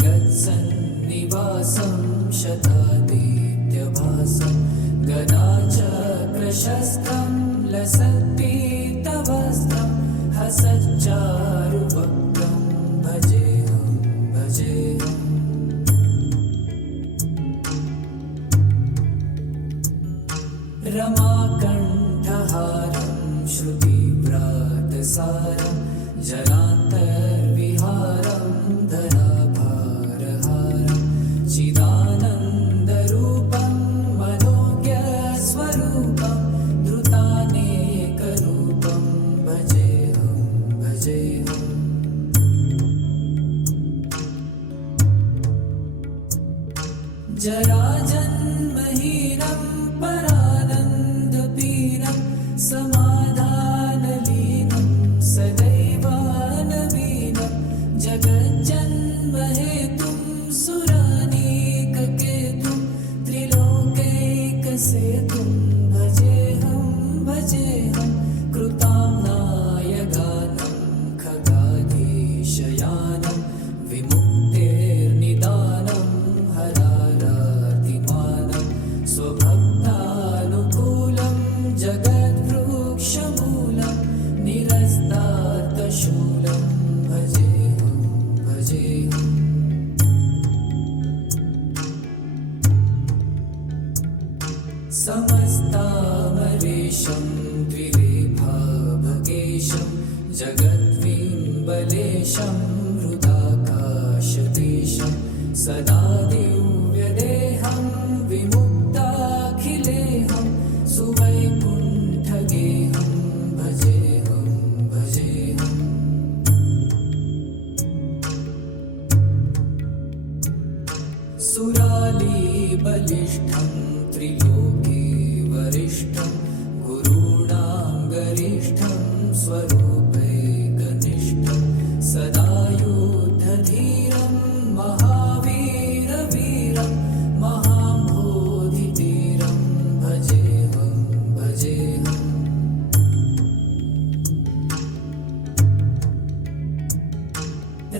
जगत्सन्निवासं शतादित्यभासं गदाचक्रशस्त्रं लसत्पीतवस्त्रं हसच्चारुवक्त्रं भजेऽहं भजेऽहम्। रमाकण्ठहारं श्रुतिव्रातसारं जलान्तर्विहारं धराभारहारं चिदानन्दरूपं मनोज्ञस्वरूपं धृतानेकरूपं भजेऽहं भजेऽहम्। जराजन्महीनं परानन्दपीनं समाधानलीनं सदैवानवीनं जगज्जन्महेतुं सुरानीककेतुं त्रिलोकैकसेतुं भजेऽहं भजेऽहं। कृताम्नायगानं खगाधीशयानं विमुक्तेर्निदानं हरारातिमानं स्वभक्तानुकूलं जगद्वृक्षमूलं निरस्तार्थशूलं भजेऽहं भजेऽहम्। समस्तामरेशं द्विरेफाभगेशं जगद्विम्बलेशं हृदाकाशदेशं सदा दिव्यदेहं विमुक्ताखिलेहं सुवैकुण्ठगेहं भजेऽहं भजेऽहम्। सुरालीबलिष्ठं त्रिलोके वरिष्ठं गुरूणां गरिष्ठं स्वरूपैकनिष्ठं सदा युद्धधीरं महावीरवीरं महाम्भोधितीरं भजेऽहं भजेऽहम्।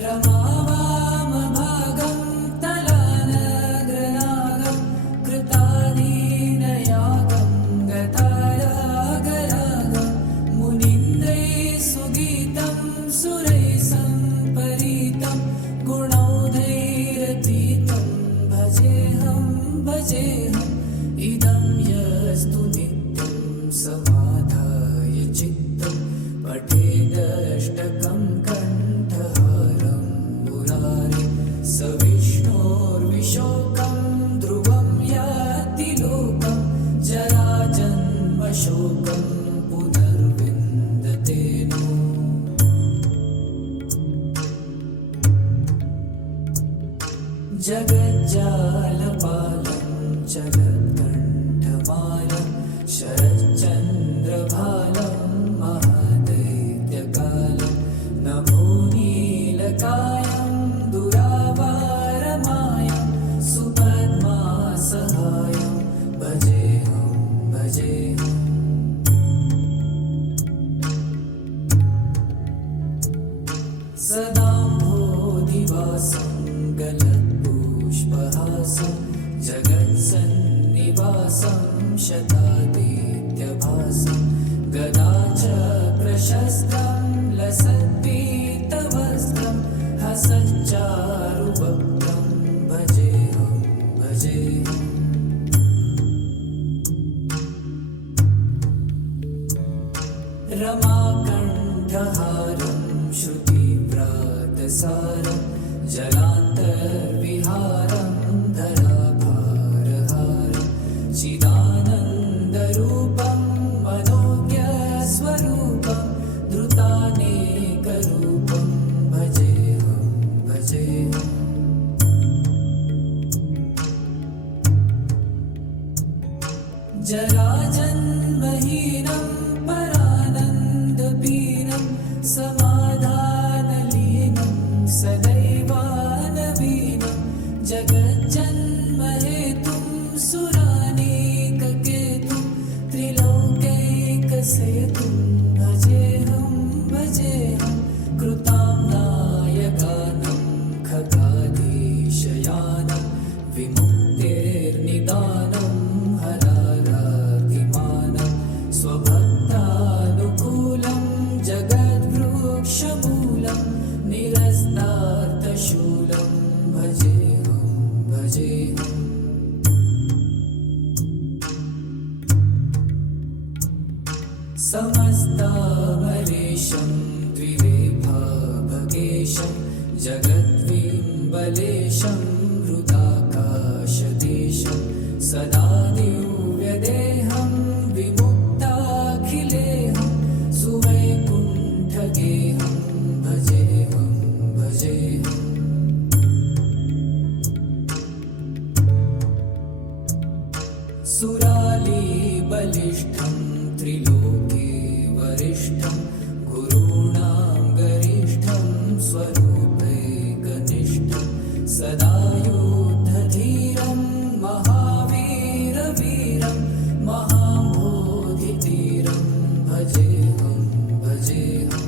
रमावामभागं तलानग्रनागं कृतादीनयागं गतारागरागं मुनीन्द्रैः सुगीतं सुरैः सम्परीतं गुणौघैरतीतं भजेऽहं भजेऽहम्। इदं यस्तु नित्यं समाधाय चित्तं पठेदष्टकं कण्ठहारं मुरारे स विष्णोर्विशोकं ध्रुवं याति लोकं जराजन्मशोकं पुनर्विन्दते नो। जगज्जालपालं चलत्कण्ठमालं शरच्चन्द्रभालं महादैत्यकालं नभोनीलकायं दुरावारमायं सुपद्मासहायं भजेऽहं भजेऽहम्। सदाम्भोधिवासं गलत्पुष्पहासं जगत्सन्निवासं शतादित्यभासं गदाचक्रशस्त्रं लसत्पीतवस्त्रं हसच्चारुवक्त्रं भजेऽहं भजेऽहम्। रमाकण्ठहारं श्रुतिव्रातसारं जलान्तर्विहारं धराभारहारं चिदानन्दरूपं मनोज्ञस्वरूपं धृतानेकरूपं भजेऽहं भजेऽहम्। जराजन्महीनं परानन्दपीनं समाधानलीनं सदैवानवीनं जगज्जन्महेतुं सुरानीककेतुं त्रिलोकैकसेतुं भजेऽहं भजेऽहं। कृताम्नायगानं खगाधीशयानं समस्तामरेशं द्विरेफाभगेशं जगद्विम्बलेशं हृदाकाशदेशं सदा दिव्यदेहं विमुक्ताखिलेहं सुवैकुण्ठगेहं भजेऽहं भजेऽहम् सुरालीबलिष्ठं त्रिलोके वरिष्ठं गुरूणां गरिष्ठं स्वरूपैकनिष्ठं सदा युद्धधीरं महावीरवीरं महाबोधिधीरं भजेऽहं भजेऽहम्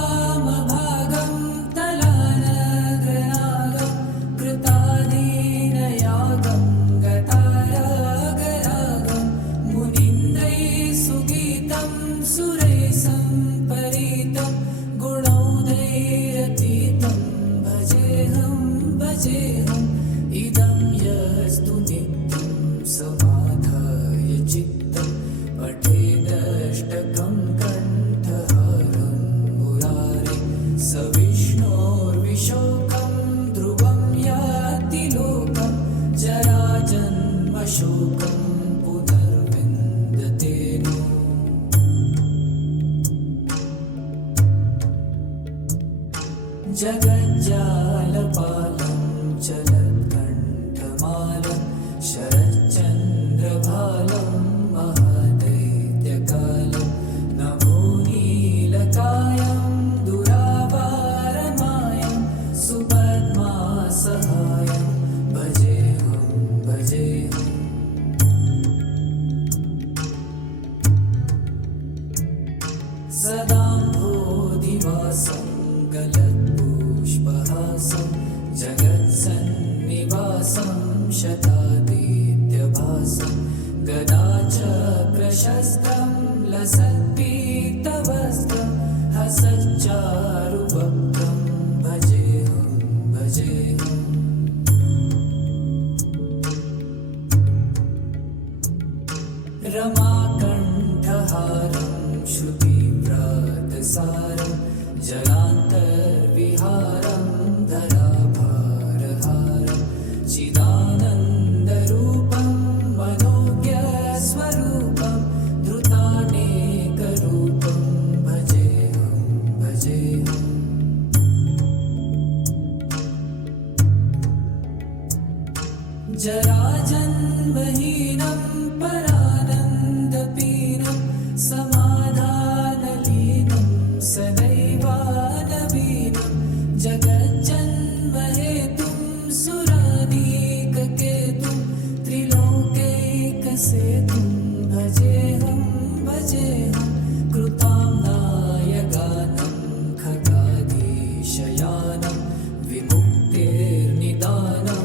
रमावामभागं तलानगरागं कृतादीनयागं गतारागरागं मुनीन्द्रैः सुगीतं सुरैः सम्परीतं गुणौघैरतीतं भजेऽहं भजेऽहम् इदं यस्तु नित्यं समाधाय चित्तं पठेदष्टकं कण्ठहारं मुरारे स विष्णोर्विशोकं ध्रुवं याति लोकं जराजन्मशोकं पुनर्विन्दते नो जगज्जालपालं चलत्कण्ठमालं शरच्चन्द्रभालं महादैत्यकालं नमो नीलकायं दुरावारमायं सुपद्मासहायं भजेऽहं भजेऽहम् सदाम्भोधिवासं गलत्पुष्पहासं जगत्सन्निवासं शतादित्यभासं गदाचक्रशस्त्रं लसत्पीतवस्त्रं हसच्चारुवक्त्रं भजेऽहं भजेऽहम् रमाकण्ठहारं श्रुतिव्रातसारं जलान्तर्विहारं धराभारहारं चिदानन्दरूपं मनोज्ञस्वरूपं धृतानेकरूपं भजेऽहं भजेऽहम् जराजन्महीनं परानन्दपीनं समाधानलीनं सदैवानवीनं जगज्जन्महेतुं सुरानीककेतुं त्रिलोकैकसेतुं भजेऽहं भजेऽहं कृताम्नायगानं खगाधीशयानं विमुक्तेर्निदानं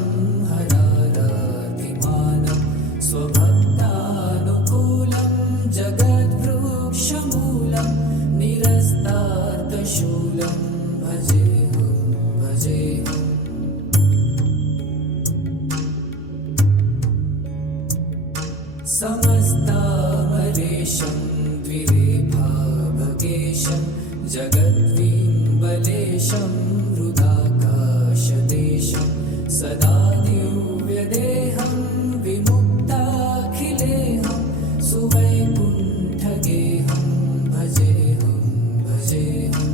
हराराधिमानं स्वभक्तानुकूलं जगद्वृक्षमूलं निरस्तार्थशूलं भजेऽहं भजेऽहम् समस्तामरेशं द्विरेफाभगेशं जगद्विम्बलेशं हृदाकाशदेशं सदा दिव्यदेहं विमुक्ताखिलेहं सुवैकुण्ठगेहं भजेऽहं भजेऽहम्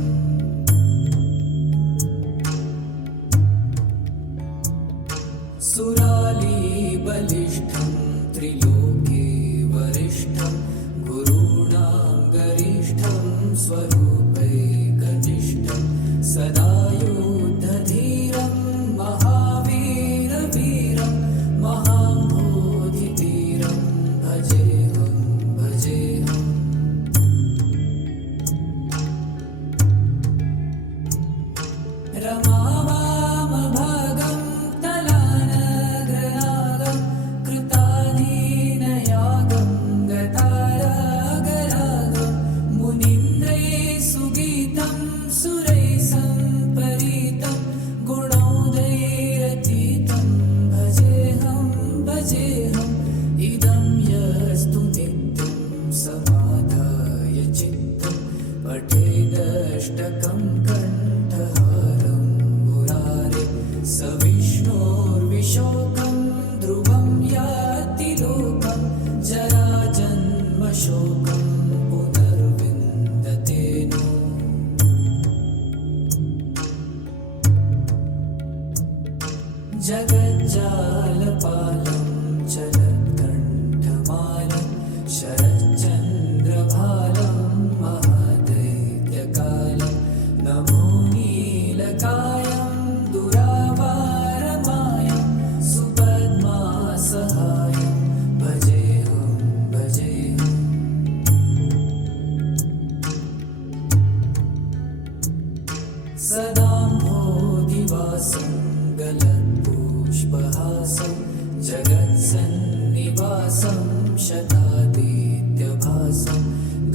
सुरालीबलिष्ठं त्रिलोके वरिष्ठं गुरूणां गरिष्ठं स्वरूपैकनिष्ठं सदा युद्धधीरं महावीरवीरं महाबोधिधीरं भजेऽहं भजेऽहम् रमावामभागं तलानगरागं कृतादीनयागं गतारागरागं मुनीन्द्रैः दष्टकं कण्ठहारं मुरारे सविष्णोर्विशोकं ध्रुवं याति लोकं जराजन्मशोकं पुनर्विन्दते नो जगज्जालपालं चलत्कण्ठमालं शरच्चन्द्रभालं महादैत्यकालं नमो नीलकायं दुरावारमायं सुपद्मासहायं भजेऽहं भजेऽहम् सदाम्भोधिवासं गलत्पुष्पहासं जगत्सन्निवासं शतादित्यभासं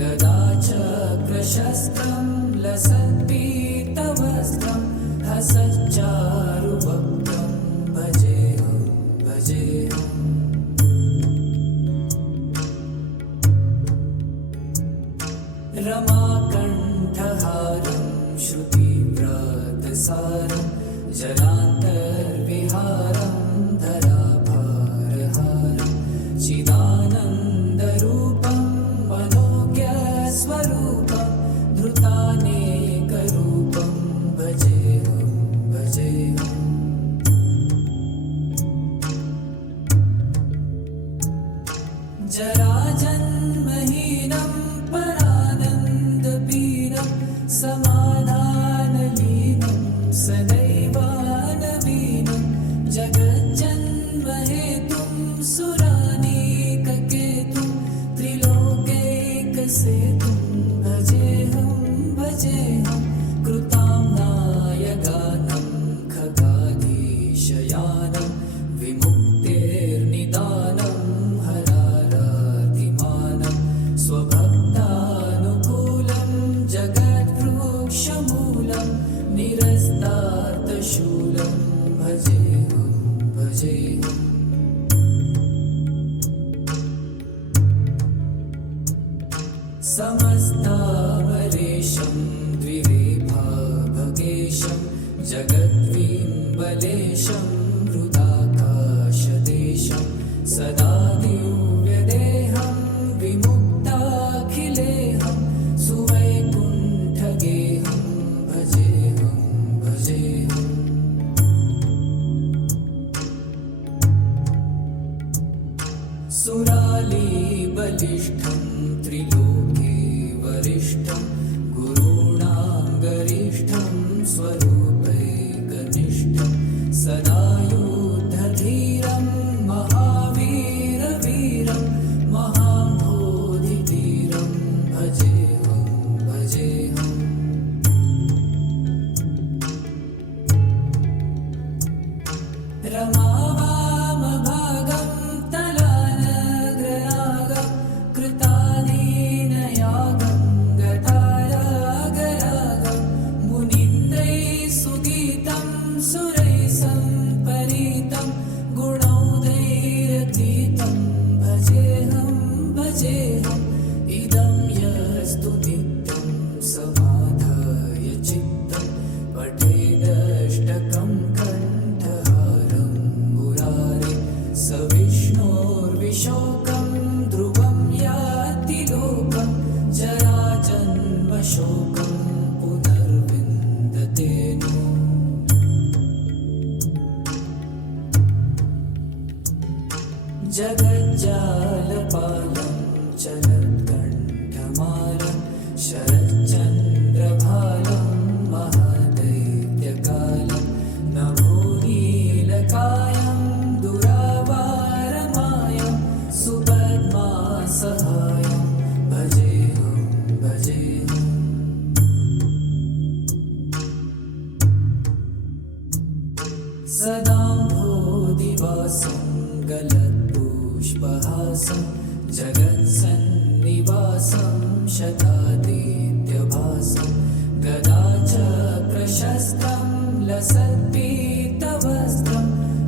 गदाचक्रशस्त्रं लसत्पीतवस्त्रं हसच्चारुवक्त्रं भजेऽहं भजेऽहम् रमाकण्ठहारं श्रुतिव्रतसारं जलान्तर्विहारं धराभारहारं चिदानन्दरूपं मनोज्ञस्वरूपं धृतानेकरूपं भजेऽहं भजेऽहम् जराजन्महीनं परानन्दपीनं समाधानलीनं सदैवानवीनं जगज्जन्महेतुं सुरानेककेतुं त्रिलोकैकसेतुं भजेऽहं भजेऽहं कृताम्नायगानं खगाधीशयानं विमुक्तेर्निदानं हरारातिमानं स्वभक्तानुकूलं जगद्वृक्षमूलं निरस्तार्थशूलं भजेऽहं भजेऽहम् समस्तावरेशं द्विरेफाभगेशं जगद्विम्बलेशं हृदाकाशदेशं सदा दिव्यदेहं विमुक्ताखिलेहं सुवैकुण्ठगेहं भजेऽहं भजेऽहम् सुरालीबलिष्ठं त्रिलोके वरिष्ठं गुरूणां गरिष्ठं स्वरूपैकनिष्ठं सदा युद्धधीरं महावीरवीरं महाम्भोधिधीरं भजेऽहं भजेऽहम् रमावामभागं तलानग्रनागं कृतानेनयागं गतारागरागं मुनीन्द्रैः सुगीतं सुरैः सम्परीतं गुणौघैरतीतं भजेऽहं भजेऽहम् इदं यस्तु नित्यं समाधाय चित्तं पठेदष्टकं कण्ठहारं मुरारे सविष्णोर्विशोकं ध्रुवं याति लोकं जराजन्मशोकं पुनर्विन्दते नो जगज्जालपालं चलत्कण्ठमालं शरच्चन्द्रभालं महादैत्यकालं नमो नीलकायं दुरावारमायं सुपद्मासहायं भजेऽहं भजेऽहम् सदाम्भोधिवासं गलत्पुष्पहासं जगत्सन्निवासं शतादित्यभासं गदाचक्रशस्त्रं लसत्पीतवस्त्रं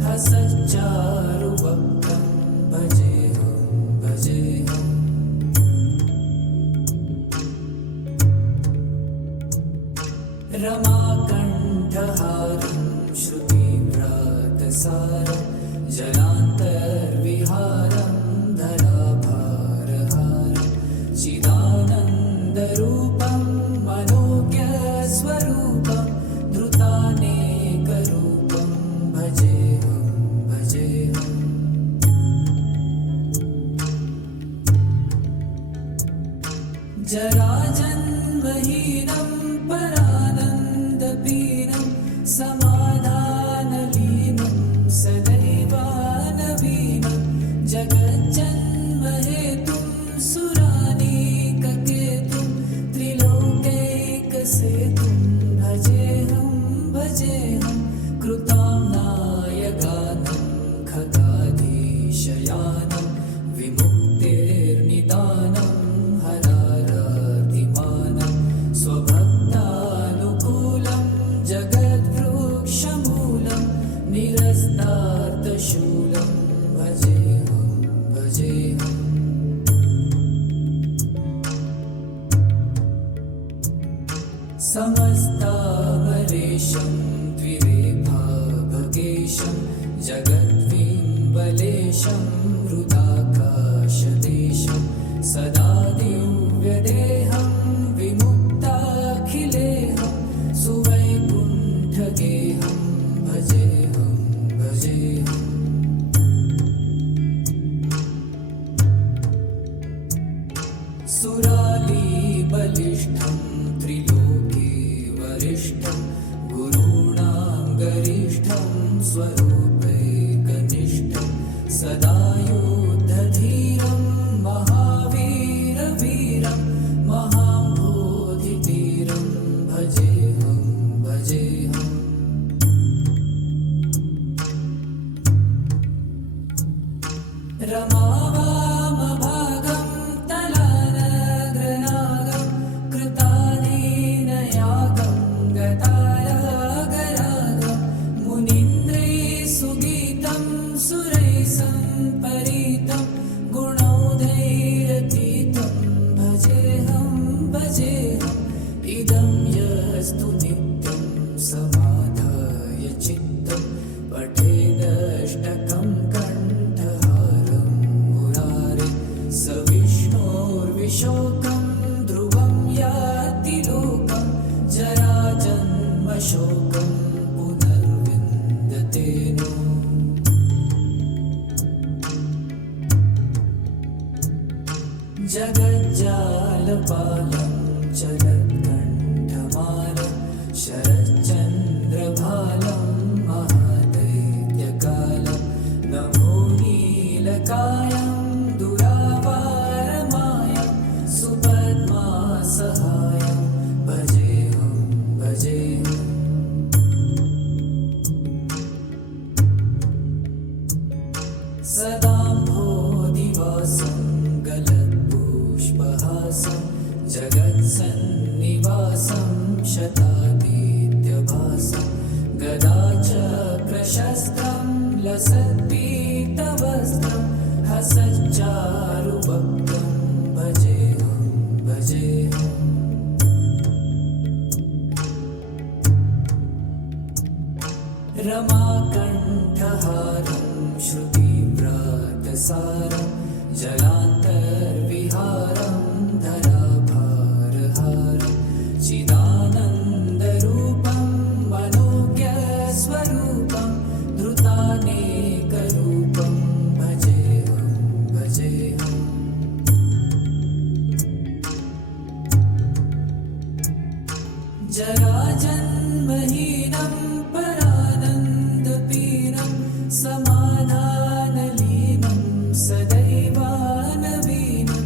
हसच्चारुवक्त्रं भजेऽहं भजेऽहम् रमाकण्ठहारं श्रुतिव्रातसारं जलान्तर्विहारं धराभारहारं चिदानन्दरूपं मनोज्ञस्वरूपं धृतानेकरूपं भजेऽहं भजेऽहम् जराजन्महीनं परानन्दपीनं समाधानलीनं सदैवानवीनं जगज्जन्महेतुं सुरानीककेतुं त्रिलोकैकसेतुं भजेऽहं भजेऽहं कृताम्नायगानं खगाधीशयानं विमुक्तिर्निदानं स्वभक्तानुकूलं जगद्वृक्षमूलं निरस्तार्थशूलं भजेऽहं भजेऽहम् समस्तामरेशं द्विरेफाभगेशं जगद्विम्बलेशं हृदाकाशदेशं सदा दिव्यदेहं विमुक्ताखिलेहं सुवैकुण्ठगेहं भजेऽहं भजेऽहम् सुरालीबलिष्ठं त्रिलोके वरिष्ठं गुरूणां गरिष्ठं स्वरूपैकनिष्ठं सदा युद्धधीरं महावीरवीरं महाम्भोधितीरं भजेऽहं भजेऽहम् रमावामभागं तलानग्रनागं कृतादीनयागं गतायागरागं मुनीन्द्रैः सुगीतं सुरैः सम्परीतं गुणौघैरतीतं भजेऽहं भजेऽहम् इदं यस्तु नित्यं समाधाय चित्तं पठेदष्टकं कण्ठहारं मुरारे स विष्णोर्विशोकं ध्रुवं याति लोकं जराजन्मशोकं पुनर्विन्दते नो जगज्जालपालं चलत्कण्ठमालं शरच्चन्द्रभालं महादैत्यकालं नभोनीलकायं दुरावारमायं सुपद्मासहायं भजेऽहं भजेऽहम् सदाम्भोधिवासं गलत्पुष्पहासं जगत्सन्निवासं शतादित्यभासं गदाचक्रशस्त्रं लसत्पीतवस्त्रं हसच्चारुभक्तं भजेऽहं भजेऽहम् रमाकण्ठहारं श्रुतिव्रातसारं जलान्तर्विहारं धराभारहारं चिदानन्दरूपं मनोज्ञस्वरूपं धृतानेकरूपं भजेऽहं भजेऽहम् जराजन्महीनं परानन्दपीनं समाधानलीनं सदैवानवीनं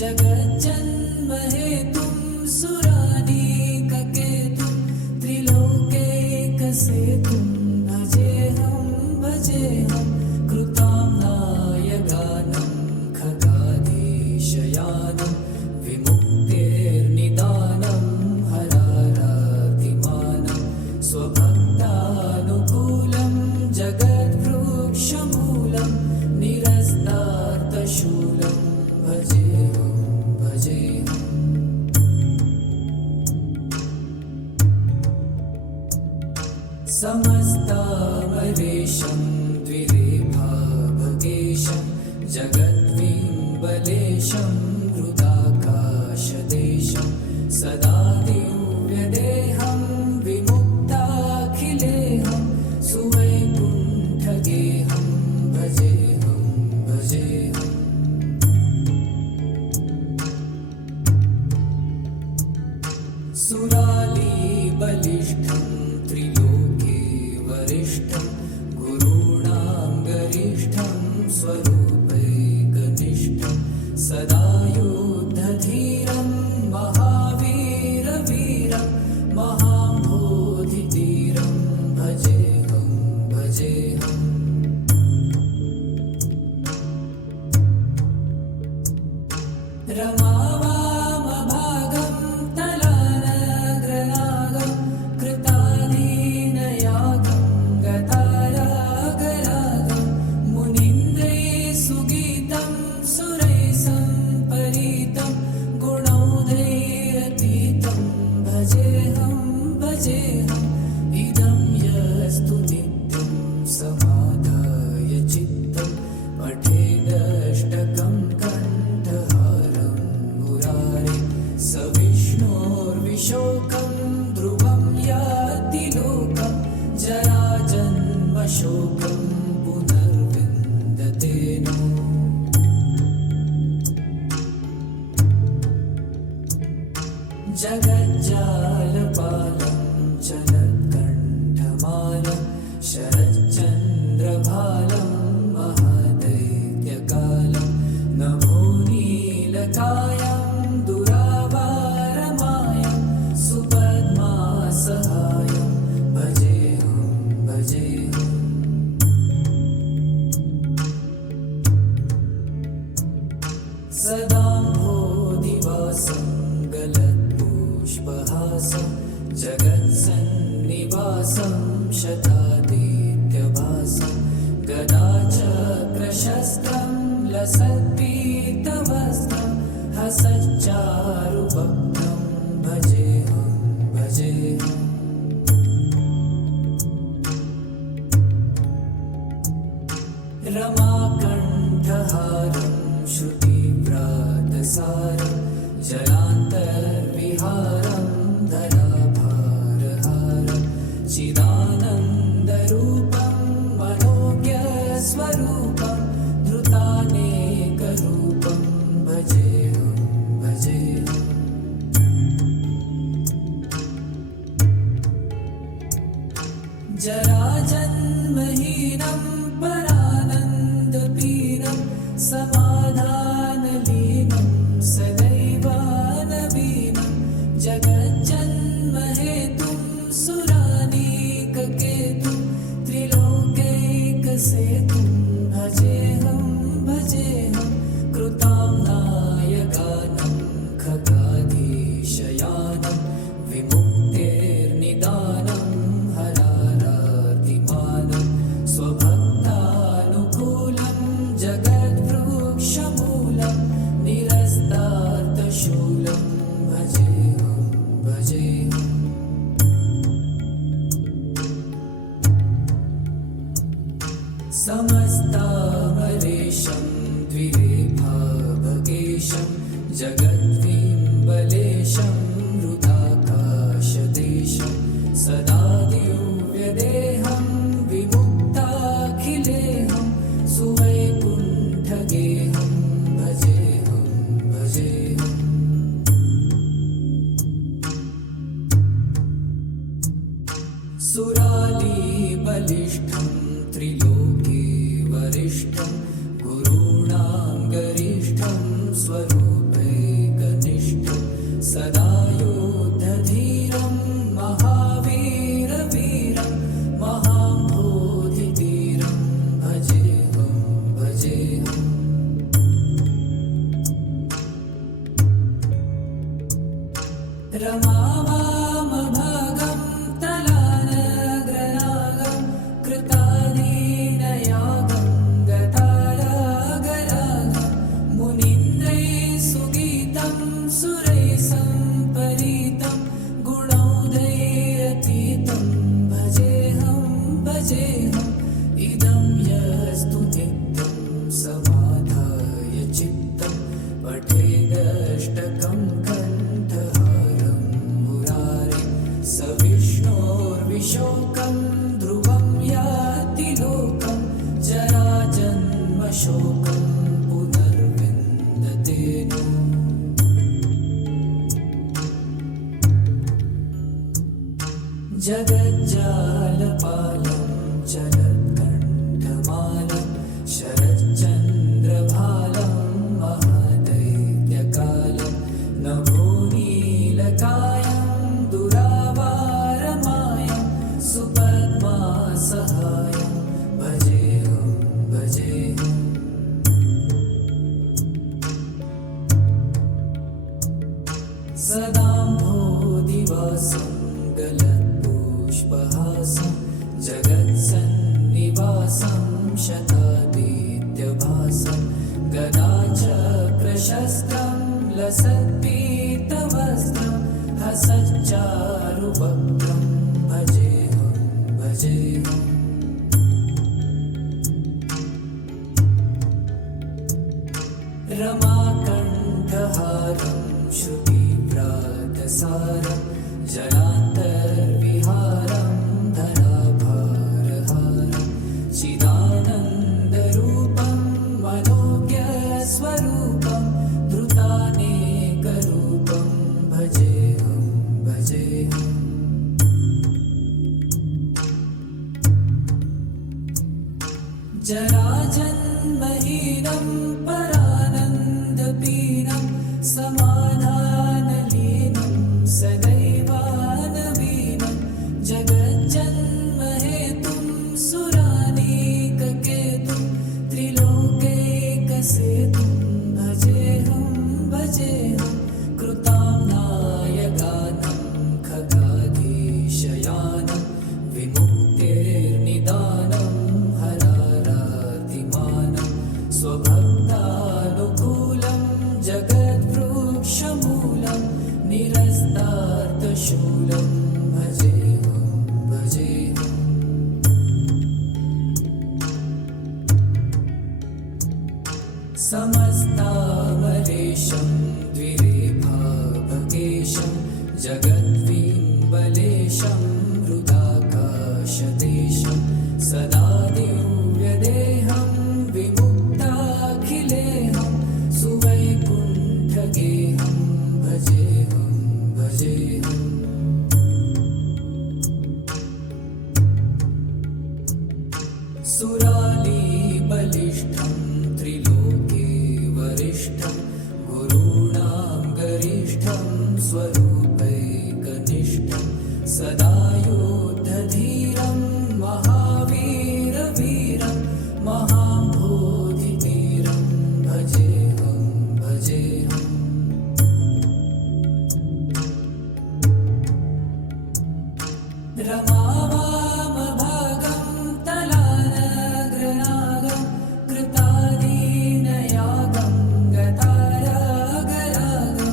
जगज्जन्महेतुं सुरानीककेतुं त्रिलोकैकसेतुं भजेऽहं भजेऽहं कृताम्नायगानं खगाधीशयानं विमुक्तिर्निदानं हरारातिमानं समस्तामरेशं द्विरेफाभगेशं जगद्विम्बलेशं हृदाकाशदेशं सदा दिव्यदेहं विमुक्ताखिलेहं सुवैकुण्ठगेहं भजेऽहं भजेऽहम् सुरालीबलिष्ठं त्रिलोके वरिष्ठं गुरूणां गरिष्ठं स्वरूपैकनिष्ठं सदा युद्धधीरं महावीरवीरं महाम्भोधितीरं भजेऽहं भजेऽहम् रमावामभागं तलानग्रनागं कृताधीनयागं गतारागरागं मुनीन्द्रैः सुगीतं सुरैः सम्परीतं गुणौघैरतीतं भजेऽहं भजेऽहम् इदं यस्तु नित्यं समाधाय चित्तं पठेदष्टकं कण्ठहारं मुरारे स विष्णोर्विशोकं ध्रुवं याति लोकं जराजन्मशोकं पुनर्विन्दते नो जगज्जालपालं चलत्कण्ठमालं शरच्चन्द्रभालं महादैत्यकालं नभोनीलकायं दुरावारमायं सुपद्मासहायं भजेऽहं भजेऽहम् सदाम्भोधिवासं गलत्पुष्पहासं जगत्सन्निवासं शतादित्यभासं गदाचक्रशस्त्रं लसत्पीतवस्त्रं हसच्चारुभक्तं भजेऽहं भजेऽहम् रमाकण्ठहारं श्रुतिव्रातसारं जलान्तर्विहारं धराभारहारं चिदानन्दरूपं मनोज्ञस्वरूपं धृतानेकरूपं भजेऽहं भजेऽहम् जराजन्महीनं परानन्दपीनं समाधानलीनं सदैवानवीनं जगज्जन्महेतुं सुरानीककेतुं त्रिलोकैकसेतुं भजेऽहं भजेऽहं कृतां नायकानं खगाधीशयानं विमुक्तेर्निदानं हरारातिमानं स्वभक्तानुकूलं जगद्वृक्षमूलं निरस्तार्थशूलं भजेऽहं भजेऽहम् समस्तामरेशं द्विरेफाभगेशं जगद्विम्बलेशं हृदाकाशदेशं सदा दिव्यदेहं विमुक्ताखिलेहं सुवैकुण्ठगेहं भजेऽहं भजेऽहम् सुरालीबलिष्ठं त्रिलोके वरिष्ठं गुरूणां गरिष्ठं स्वरूपैकनिष्ठं सदा युद्धधीरं महावीरवीरं महाम्भोधितीरं भजेऽहं भजेऽहम् रमावामभागं तलानग्रनागं कृताधीनयागं गता जगज्जालपालं चलत्कण्ठमालं शरच्चन्द्रभालं महादैत्यकालं नभोनीलकायं दुरावारमायं सुपद्मासहायं भजेऽहं भजेऽहम् सदाम्भोदिवासं गलत्पुष्पहासं जगत्सन्निवासं शतादित्यभासं गदाचक्रशस्त्रं लसत्पीतवस्त्रं हसच्चारुवक्त्रं भजेऽहं भजेऽहम् रमाकण्ठहारं श्रुतिव्रातसारं जलान्तर्विहारं धराभारहारं चिदानन्दरूपं मनोज्ञस्वरूपं धृतानेकरूपं भजेऽहं भजेऽहम् जराजन्महीनं परानन्दपीनं समाधानलीनं सदैवानवीनं जगज्जन्महेतुं सुरानीककेतुं त्रिलोकैकसेतुं भजेऽहं भजेऽहं कृतां नायगानं खगाधीशयानं विमुक्तिर्निदानं स्वभक्तानुकूलं जगद्वृक्षमूलं निरस्तार्थशूलं भजेऽहं भजेऽहम् समस्तामरेशं द्विरेफाभकेशं जगद्विम्बलेशं हृदाकाशदेशं सदा दिव्यदेहं विमुक्ताखिलेऽहं सुवैकुण्ठगेहं भजेऽहं भजेऽहम् सुरालीबलिष्ठं त्रिलोके वरिष्ठं गुरूणां गरिष्ठं स्वरूपैकनिष्ठं सदा युद्धधीरं महावीरवीरं महाम्भोधितीरं भजेऽहं भजेऽहम् रमावामभागं तलानग्रनागं कृतादीनयागं गतारागरागं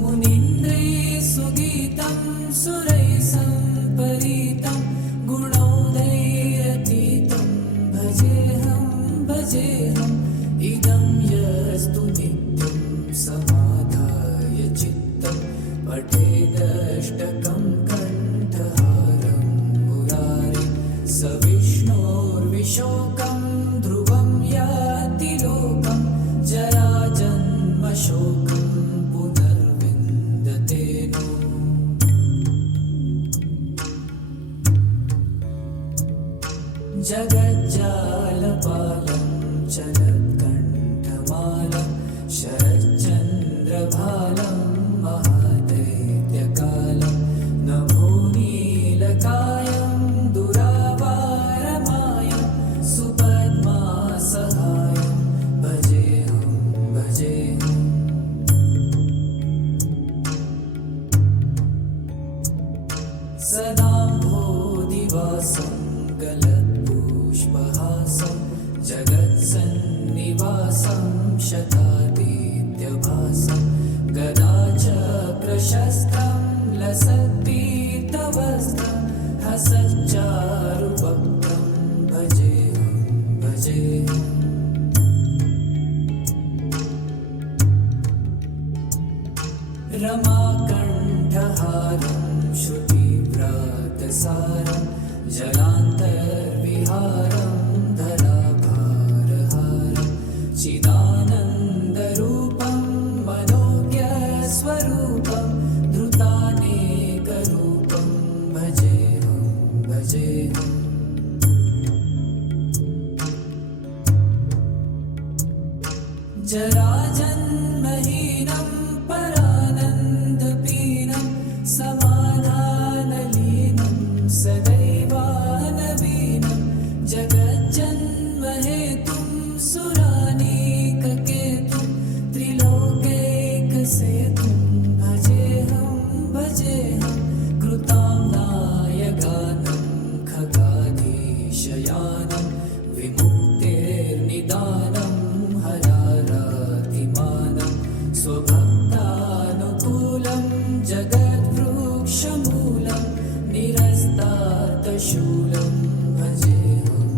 मुनीन्द्रैः सुरैः सम्परीतं गुणोदयरतीतं भजेऽहं भजेऽहम् इदं यस्तु नित्यं समाधाय चित्तं पठेदष्टकं कण्ठहारं मुरारे स विष्णोर्विशोकं ध्रुवं याति लोकं जराजन्मशोकं पुनर्विन्दते नो जगज्जालपालं चलत्कण्ठमालं शरच्चन्द्रभालं महादैत्यकालं नभोनीलकायं दुरावारमायं सुपद्मासहायं भजेऽहं भजेऽहम् सदाम्भोदिवासं गलत्पुष्पहासं जगत्सन्निवासं शतादित्यभासं गदाचक्रशस्त्रं लसत्पीतवस्त्रं हसच्चारुवक्त्रं भजेऽहं भजेऽहम् रमाकण्ठहारं श्रुतिव्रातसारं जलान्तर्विहारं धराभारहारं चिदानन्दरूपं मनोज्ञस्वरूपं धृतानेकरूपं भजेऽहं भजेऽहम् जराजन्महीनं परानन्दपीनं समाधानलीनं सदैवानवीनं जगज्जन्महेतुं सुरानीककेतुं त्रिलोकैकसेतुं भजेऽहं कृतां नायगानं खगाधीशयानं विमुक्तेर्निदानं हरारातिमानं स्वभक्तानुकूलं जगद्वृक्षमूलं निरस्तातशूलं भजेऽहं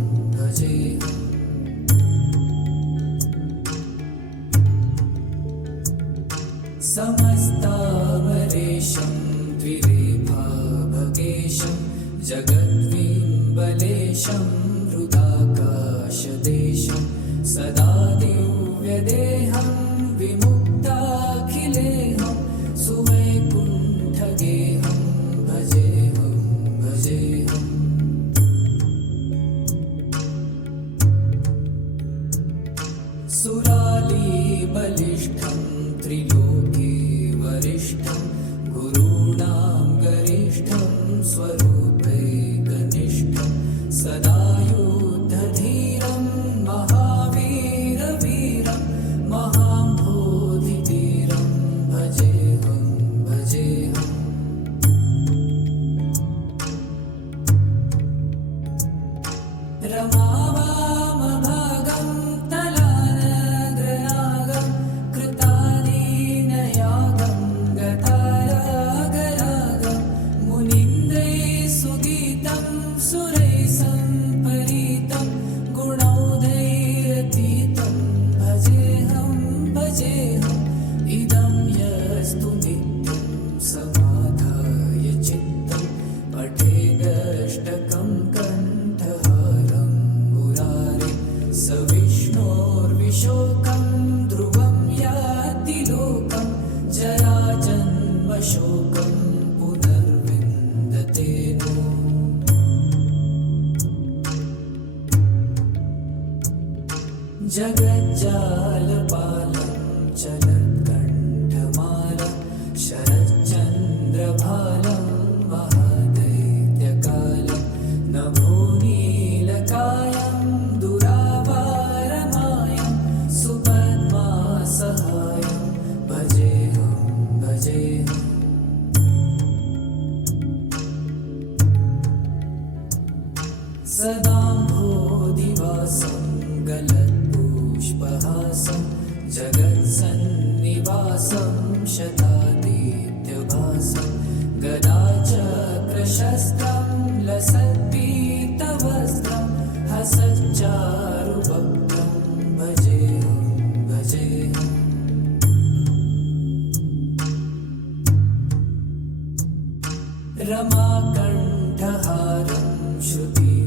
समस्तामरेशं द्विरेफाभगेशं जगद्विम्बलेशं हृदाकाशदेशं सदा दिव्यदेहं विमुक्ताखिलेहं सुवैकुण्ठगेहं भजेऽहं सुरालीबलिष्ठं त्रिलोके वरिष्ठं गुरूणां गरिष्ठं स्वरूपैकनिष्ठं सदा युद्धधीरं महावीरवीरं महाम्भोधिधीरं भजेऽहं रमावामभागं तलानग्रनागं कृतानीनयागं गतारागरागं मुनीन्द्रैः सुगीतं सुरैः सम्परीतं गुणौघैरतीतं भजेऽहं इदं यस्तु नित्यं समाधाय चित्तं पठेदष्टकं कण्ठहारं मुरारे स विष्णोर्विशोकं ध्रुवं याति लोकं जराजन्मशोकं पुनर्विन्दते नो जगज्जालपालं चलत्कण्ठमालं शरच्चन्द्रभालं महादैत्यकालं नभोनीलकायं दुरावारमायं सुपद्मासहायं भजेऽहं सदाम्भोधिवासं गलत्पुष्पहासं जगत्सन्निवासं शतादित्यभासं गदाचक्रशस्त्रं लसत्पीतवस्त्रं हसच्चारुवक्त्रं भजेऽहं रमाकण्ठहारं श्रुतिव्रातसारं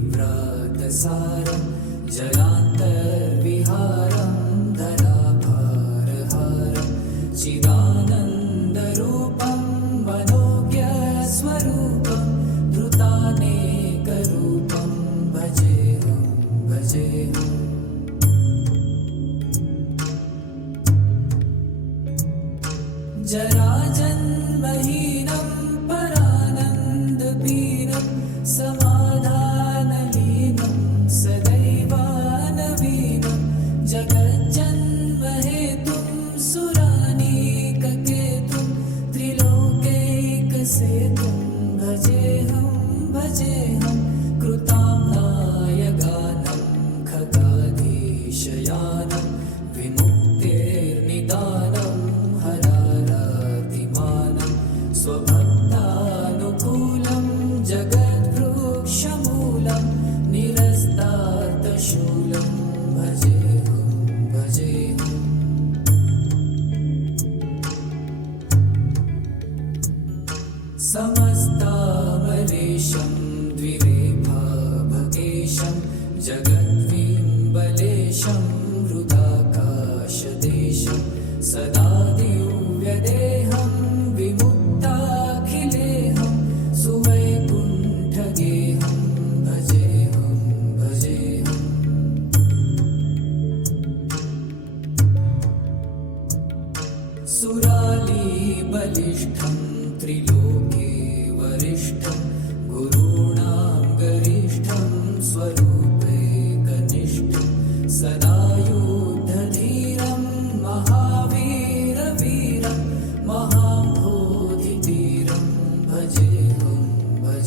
जलान्तर्विहारं धराभारहारं चिदानन्दरूपं मनोज्ञस्वरूपं धृतानेकरूपं भजेऽहं जराजन्महीनं परानन्दपीनं समाधानलीनं सदैवानवीनं जगज्जन्महेतुं सुरानीककेतुं त्रिलोकैकसेतुं भजेऽहं कृतां नायगानं खगाधीशयानं विमुक्तेर्निदानं हरारातिमानं स्वभक्तानुकूलं जगद्वृक्षमूलं निरस्तातशूलं भजेऽहं समस्तामरेशं द्विरेफाभगेशं जगद्विम्बलेशं हृदाकाशदेशं सदा दिव्यदेहं विमुक्ताखिलेहं सुवैकुण्ठगेहं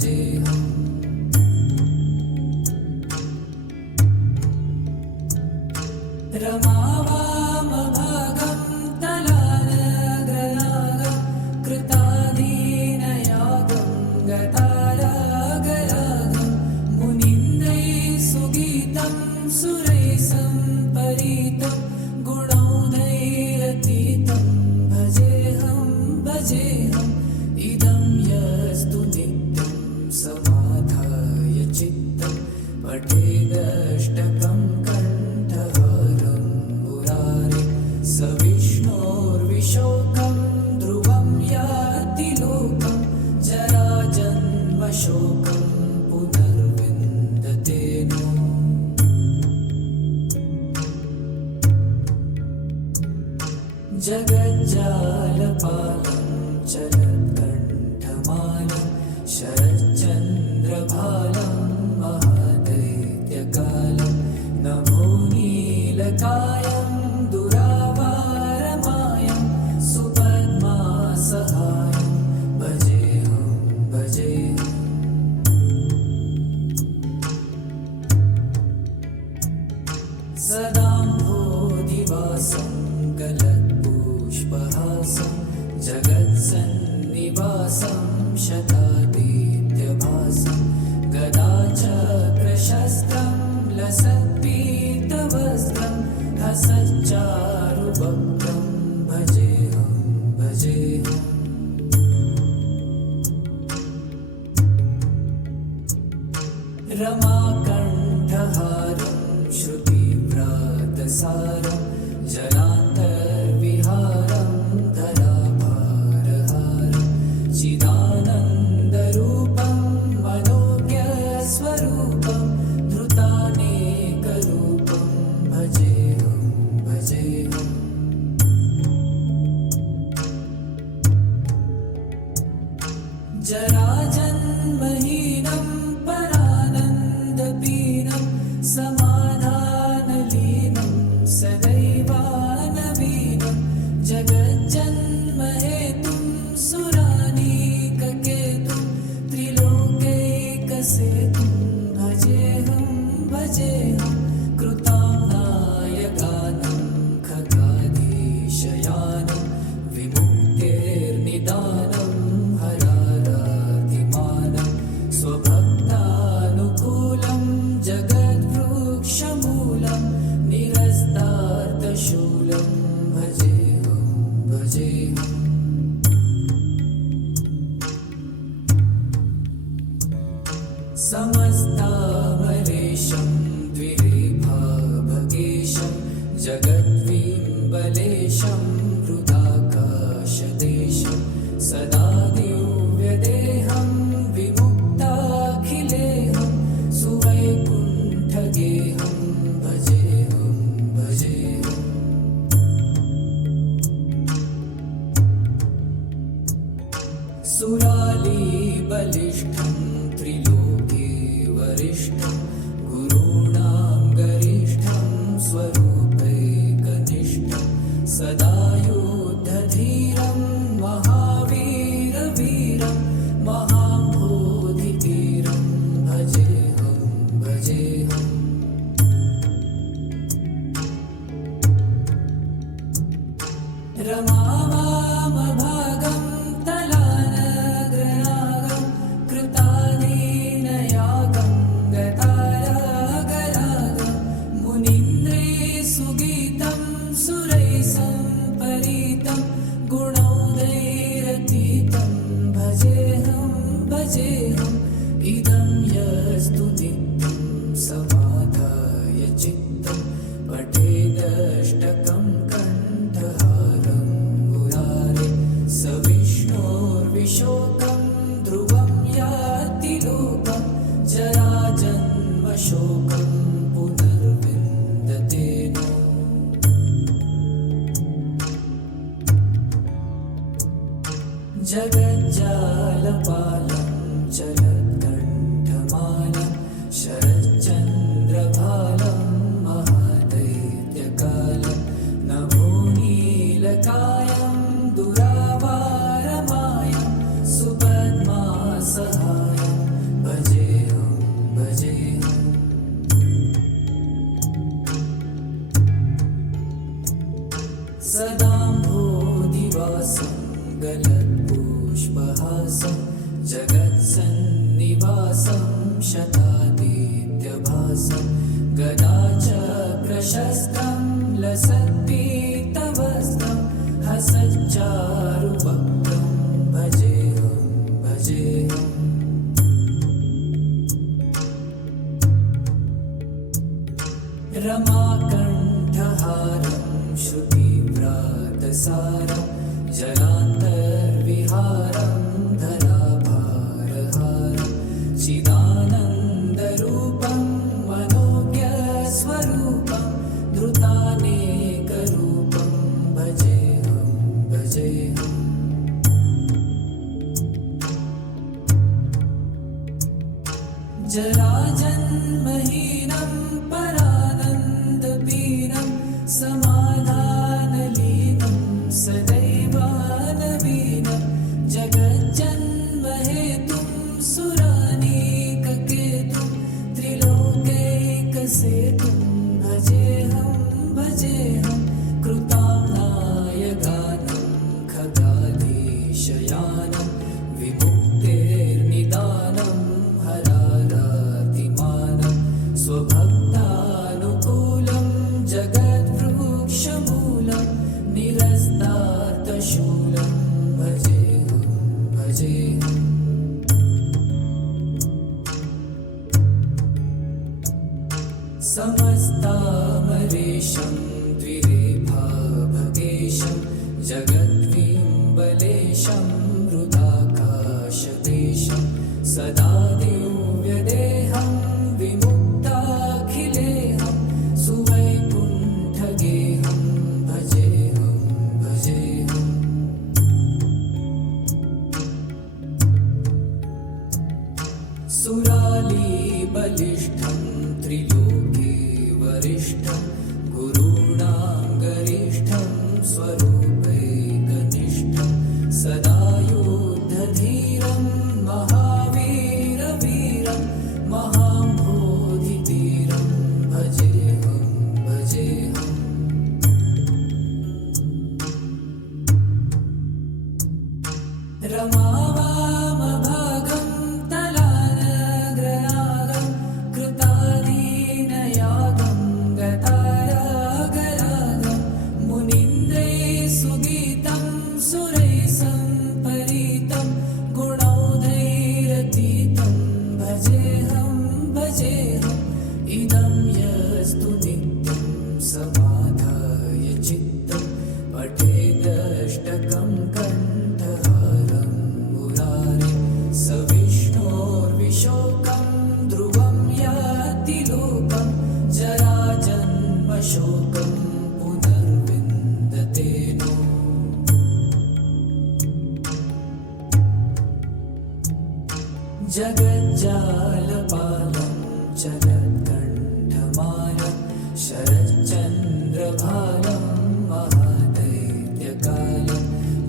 भजेऽहम् रमावामभागं तलानगरागं कृताधीनयागं गतारागरागं मुनीन्द्रैः सुगीतं सुरैः सम्परीतं गुणौघैरतीतं भजेऽहम् इदं यस्तु नित्यं समाधाय चित्तं पठेदष्टकं कण्ठहारं मुरारे स विष्णोर्विशोकं ध्रुवं याति लोकं जराजन्मशोकं पुनर्विन्दते नो जगज्जालपालं चरत्कण्ठमालं शरच्चन्द्रभालं महादैत्यकालं नमो नीलकायं दुरावारमायं सुपद्मासहायं भजेऽहम् सदाम्भोधिवासं गलत्पुष्पहासं जगत्सन्निवासं शतादित्यभासं गदाचक्रशस्त्रं लसत्पीतवस्त्रं हसच्चारुवक्त्रं भजेऽहम् रमाकण्ठहारं श्रुतिव्रातसारं जलान्तर्विहारं धराभारहारं चिदानन्दरूपं मनोज्ञस्वरूपं धृतानेकरूपं भजेऽहम् जराजन्महीनं परानन्दपीनं समाधानलीनं सदैवानवीनं जगज्जन्महेतुं सुरानीककेतुं त्रिलोकैकसेतुं भजेऽहम् कृतां नायकानं खगाधीशयानं विमुक्तेर्निदानं हरारातिमानं स्वभक्तानुकूलं जगद्वृक्षमूलं निरस्तार्तशूलं भजेऽहम् समस्तामरेशं द्विरेफाभगेशं जगद्विम्बलेशं हृदाकाशदेशं सदा दिव्यदेहं विमुक्ताखिलेहं सुवैकुण्ठगेहं भजेऽहम् सुरालीबलिष्ठं त्रिलोके वरिष्ठं गुरूणां गरिष्ठं स्वरूपैकनिष्ठं सदा युद्धधीरं महावीरवीरं महाम्भोधितीरं भजेऽहम् रमावामभागं तलानगरागं कृता श्रीनिवासं शतादित्यभासं गदाचक्रशस्त्रं लसत्पीतवस्त्रं हसच्चारुवक्त्रं भजेऽहं भजेऽहम् रमाकण्ठहारं श्रुतिव्रातसारं जलान्तर्विहारं धराभारहारं चिदानन्दरूपं मनोज्ञस्वरूपं धृतानेकरूपं भजेऽहं भजेऽहम् जराजन्महीनं परानन्दपीनं समाधानलीनं सदैवानवीनं जगज्जन्महेतुं सुरानीककेतुं त्रिलोकैकसेतुं भजेऽहं भजेऽहं कृताम्नायगानं खगाधीशयानं विमुक्तेर्निदानं हरारातिमानं स्वभक्तानुकूलं जगद्वृक्षमूलं निरस्तार्थशूलं भजेऽहं भजेऽहम् समस्तामरेशं द्विरेफाभगेशं जगद्विम्बलेशं हृदाकाशदेशं सदा दिव्यदेहं विमुक्ताखिलेहं सुवैकुण्ठगेहं भजेऽहं भजेऽहम् सुरालीबलिष्ठं त्रिलोके वरिष्ठं गुरूणां गरिष्ठं स्वरूपैकनिष्ठं सदा युद्धधीरं महावीरवीरं महाम्भोधितीरं भजेऽहं भजेऽहम् रमावामभागं तलानग्रनादं कृतादीनयागं गतारागरागं मुनीन्द्रैः सुगीतं सुरैः सम्परीतं गुणौघैरतीतं भजेऽहं भजेऽहम् इदं यस्तु नित्यं समाधाय चित्तं पठेदष्टकं कण्ठहारं मुरारे स विष्णोर्विशोकं ध्रुवं याति लोकं जराजन्मशोकं पुनर्विन्दते नो जगज्जालपालं चलत्कण्ठमालं शरच्चन्द्रभालं महादैत्यकालं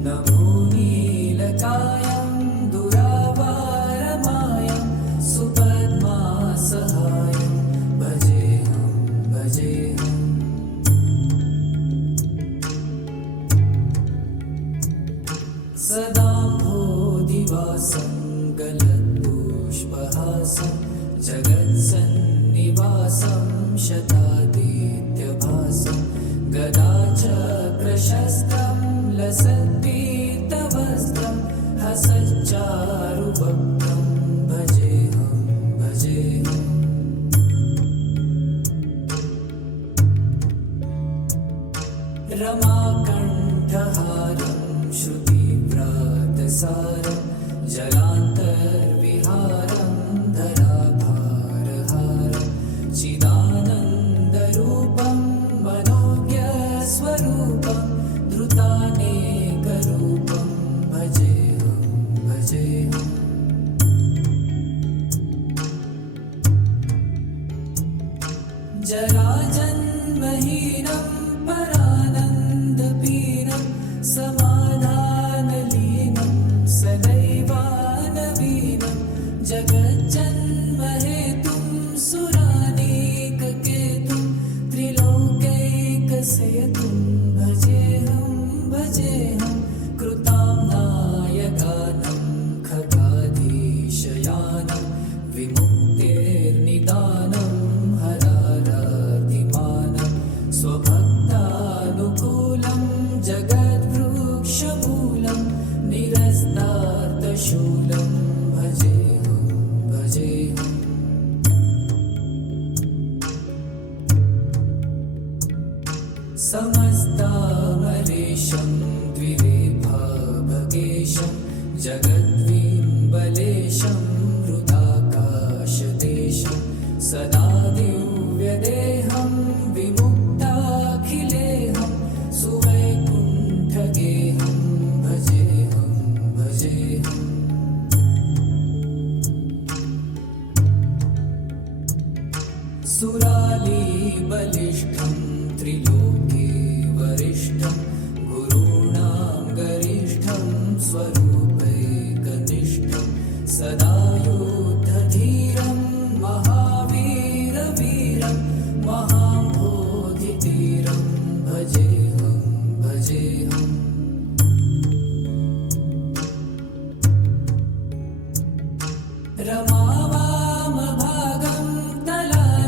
नमो नीलकायं दुरावारमायं सुपद्मासहायं भजेऽहं भजेऽहम् सदाम्भोधिवासं गलत्पुष्पहासं जगत्सन्निवासं शतादित्यभासं गदाचक्रशस्त्रं लसत्पीतवस्त्रं हसच्चारुवक्त्रं भजेऽहं भजेऽहम् रमाकण्ठहारं श्रुतिव्रातसारं जलान्तर्विहारं धराभारहारं चिदानन्दरूपं मनोज्ञस्वरूपं धृतानेकरूपं भजेऽहं भजेऽहम् जराजन्महीनं परानन्दपीनं समाधानलीनं सदैवानवीनं जगज्जन्महेतुं सुरानीककेतुं त्रिलोकैकसेतुं भजेऽहं भजेऽहं कृताम्नायगानं खगाधीशयानं समस्तामरेशं द्विरेफाभगेशं जगद्विम्बलेशं हृदाकाशदेशं सदा दिव्यदेहं विमुक्ताखिलेहं सुवैकुण्ठगेहं भजेऽहं भजेऽहम् सुरालीबलिष्ठं त्रिलोके वरिष्ठं गुरूणां गरिष्ठं स्वरूपैकनिष्ठं सदा युद्धधीरं महावीरवीरं महाबोधितीरं भजेऽहं भजेऽहम् रमावामभागं तलानग्रनागं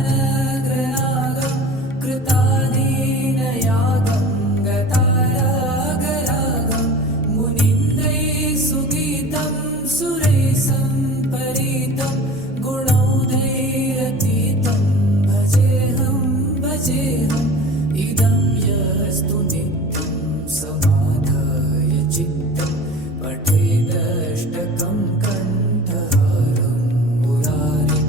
कृतादीनयागं गतारागरागं मुनीन्द्रैः सुगीतं सुरैः सम्परीतं गुणौघैरतीतं भजेऽहं भजेऽहम् इदं यस्तु नित्यं समाधाय चित्तं पठेदष्टकं कण्ठहारं मुरारे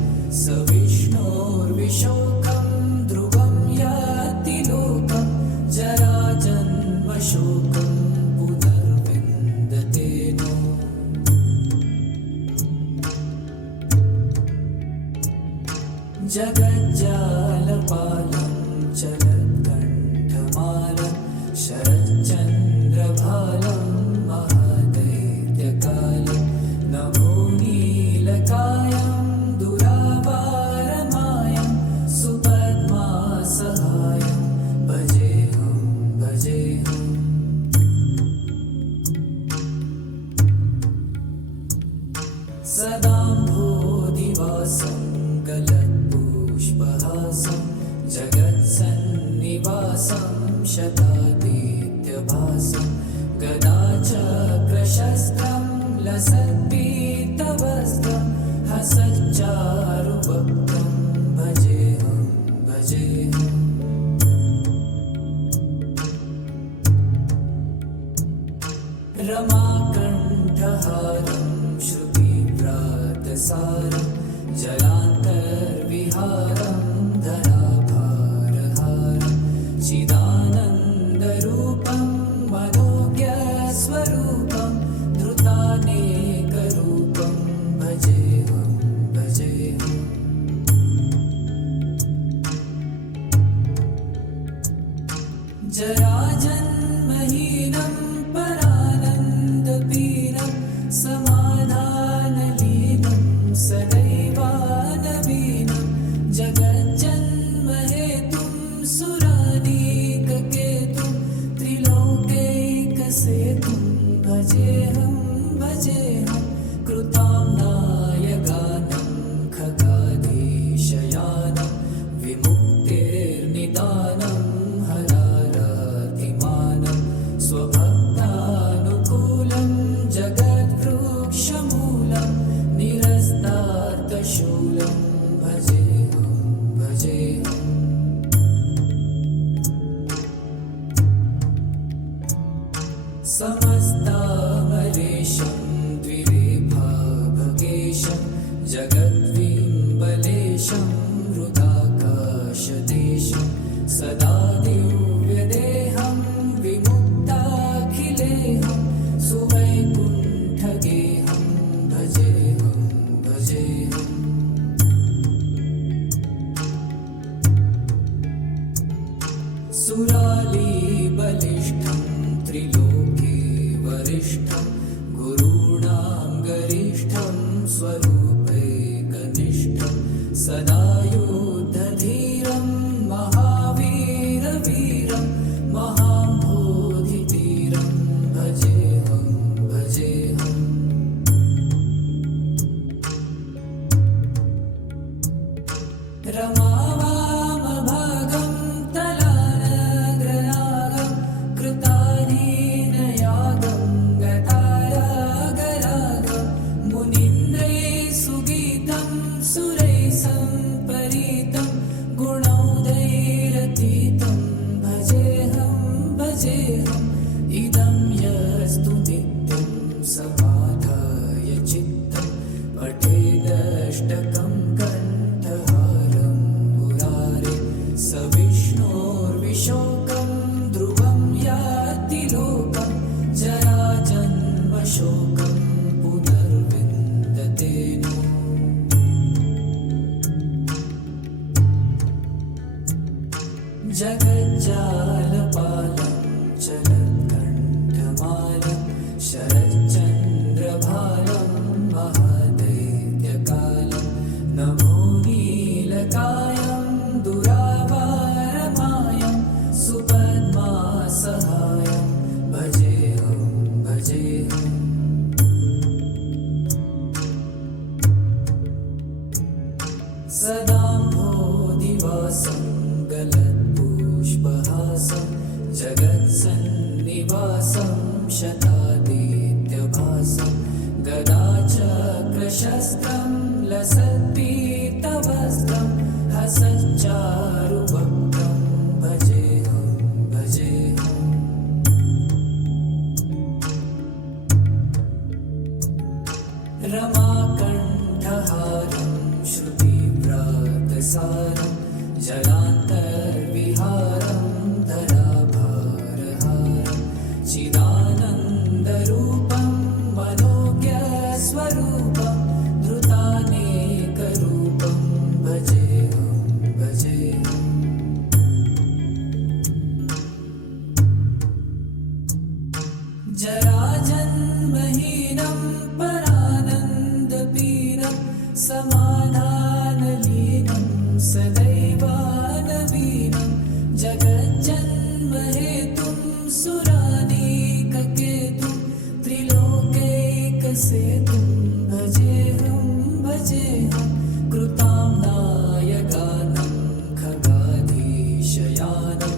स विष्णोर्विशोकं ध्रुवं याति लोकं जराजन्मशोकं पुनर्विन्दते नो जगज्जालपालं चलत्कण्ठमालं शरच्चन्द्रभालं महादैत्यकालं नभोनीलकायं दुरावारमायं सुपद्मासहायं भजेऽहं भजेऽहम् सदाम्भोधिवासं गलत्पुष्पहासं जगत्सन्निवासं शतादित्यभासं गदाचक्रशस्त्रं लसत्पीतवस्त्रं हसच्चारुवक्त्रं भजेऽहं भजेऽहम् रमाकण्ठहारं श्रुतिव्रातसारं जलान्तर्विहारं धराभारहारं चिदानन्दरूपं मनोज्ञस्वरूपं धृतानेकरूपं भजेऽहं भजेऽहम् जराजन्महीनं परानन्दपीनं समाधानलीनं सदैवानवीनं जगज्जन्महेतुं सुरानीककेतुं त्रिलोकैकसेतुं भजेऽहं भजेऽहं कृतां नायगानं खगाधीशयानं विमुक्तेर्निदानं हरारातिमानं स्वभक्तानुकूलं जगद्वृक्षमूलं निरस्तार्थशूलं भजेऽहं भजेऽहम् समस्तामरेशं द्विरेफाभगेशं जगद्विम्बलेशं हृदाकाशदेशं सदा दिव्यदेहं विमुक्ताखिलेहं सुवैकुण्ठगेहं भजेऽहं भजेऽहम् सुरालीबलिष्ठं त्रिलोके वरिष्ठं गुरूणां गरिष्ठं स्वरूपैकनिष्ठं सदा युद्धधीरं महावीरवीरं महाबोधितीरं भजेऽहं भजेऽहम् रमावामभागं तलानग्रनागं कृतादीनयागं गतारागरागं मुनीन्द्रैः सुगीतं सुरैः सम्परीतं गुणौघैरतीतं भजेऽहं भजेऽहं कण्ठहारं मुरारे सविष्णोर्विशोकं ध्रुवं याति लोकं जराजन्मशोकं पुनर्विन्दते नो जगज्जालपालं चलत्कण्ठमालं शरच्चन्द्रभालं महादैत्यकालं नमो नीलकायं दुरावारमायं सुपद्मासहायं भजेऽहं सदाम्भोधिवासं गलत्पुष्पहासं जगत्सन्निवासं शतादित्यभासं गदाचक्रशस्त्रं लसत्पीतवस्त्रं हसच्चारुवक्त्रं भजेऽहं रमाकण्ठहारं श्रुतिव्रातसारं जलान्तर्विहारं धराभारहारं चिदानन्दरूपं मनोज्ञस्वरूपं धृतानेकरूपं भजेऽहं जराजन्महीनं परानन्दपीनं समाधानलीनं सदैवानवीनं जगज्जन्महेतुं सुरानीककेतुं त्रिलोकैकसेतुं भजेऽहं कृतां नायगानं खगाधीशयानं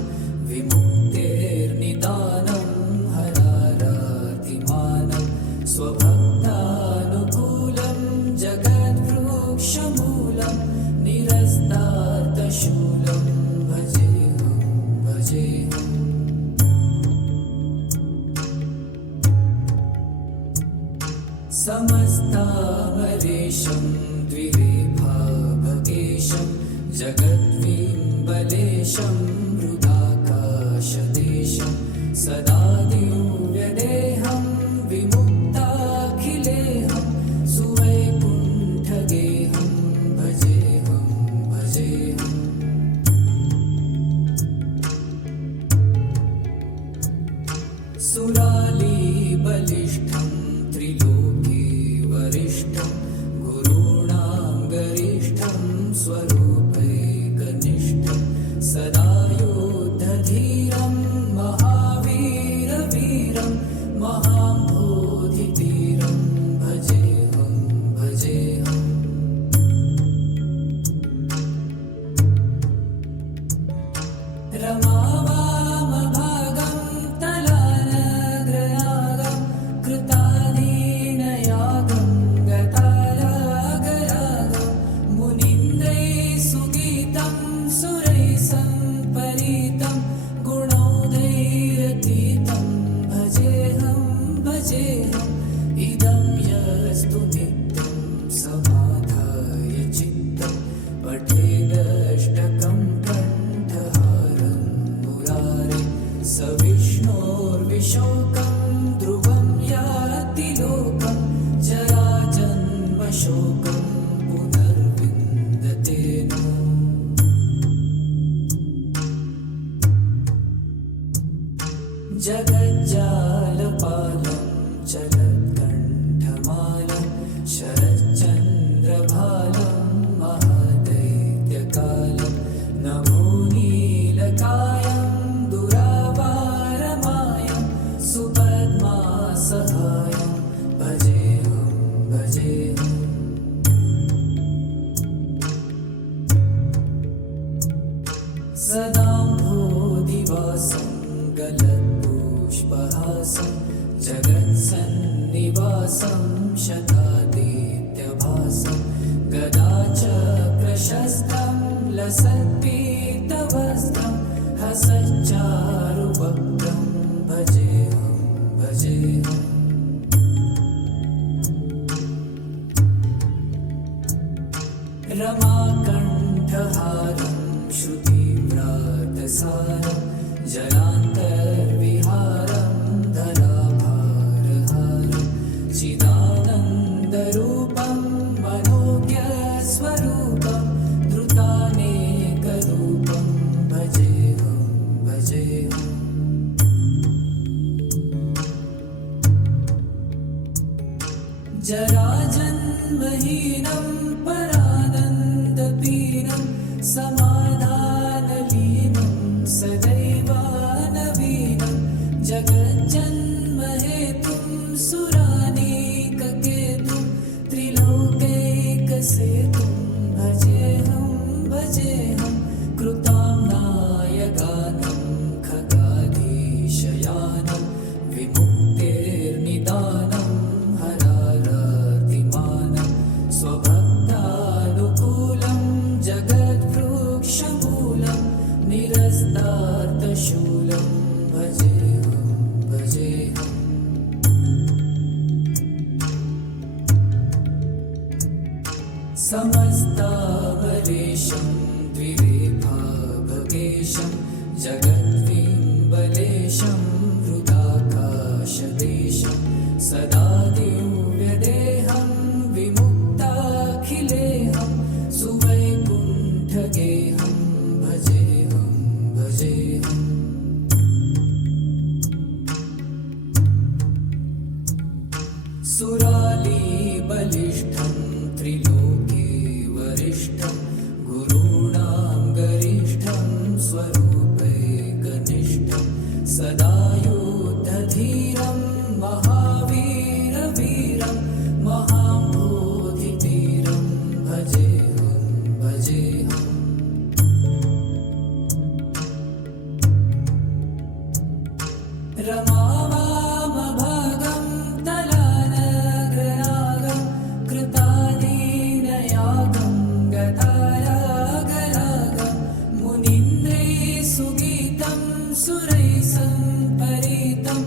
विमुक्तेर्निदानं हरारातिमानं स्वभक्तानुकूलं जगद्वृक्षमूलं निरस्तार्थशूलं भजेऽहं समस्तामरेशं द्विरेफाभकेशं जगद्विम्बलेशं हृदाकाशदेशं सदा दिव्यदेहं विमुक्ताखिलेहं सुवैकुण्ठगेहं भजेऽहं सुरालीबलिष्ठं त्रिलोकीवरिष्ठं गुरूणां गरिष्ठं स्वरूपैकनिष्ठं सदा योद्धधीरं महावीरवीरं महाम्भोधितीरं भजेऽहं रमावामभागं तलानग्रयागं कृताधीनयागं गतारागरागं मुनीन्द्रैः सुगीतं सुरैः सम्परीतं गुणोदयैरतीतं भजेऽहं इदं यस्तु नित्यं समाधाय चित्तं पठेदष्टकं कण्ठहारं मुरारे सविष्णोर्विशोकं ध्रुवं याति लोकं जराजन्मशोकं पुनर्विन्दते नो जगज्जालपालं चलत्कण्ठमालं शरच्चन्द्रभालं महादैत्यकालं नमो नीलकायं दुरावारमायं सुपद्मासहायं भजेऽहं सदाम्भोधिवासं गलत्पुष्पहासं जगत्सन्निवासं शतादित्यभासं गदाचक्रशस्त्रं लसत्पीतवस्त्रं हसच्चारुवक्त्रं भजेऽहं रमाकण्ठहारं श्रुतिव्रातसारं जलान्तर्विहारं धराभारहारं चिदानन्दरूपं मनोज्ञस्वरूपं धृतानेकरूपं भजेऽहं भजेऽहम्। जराजन्महीनं परानन्दपीनं समाधानलीनं सदैवानवीनं जगज्जन्महेतुं सुरानीककेतुं त्रिलोकैकसेतुं भजेऽहं भजेऽहं। कृतां नायगानं खगाधीशयानं विमुक्तेर्निदानं स्वभक्तानुकूलं जगद्वृक्षमूलं निरस्तार्थशूलं भजेऽहं भजेऽहम्। समस्तावरेशं द्विरेफाभगेशं जगद्विम्बलेशं हृदाकाशदेशं सदा दिव्यदेहं विमुक्ताखिलेऽहं सुवैकुण्ठगेहं भजेऽहं भजेऽहम्। सुरालीबलिष्ठं त्रिलोके वरिष्ठं गुरूणां गरिष्ठं स्वरूपैकनिष्ठं सदा युद्धधीरं महावीरवीरं महाम्बोधितीरं भजेऽहं भजेऽहम्। रमावामभागं तलानगरागं कृतादीनयागं गतारागरागं मुनीन्द्रैः सुगीतं सुरैः सम्परीतं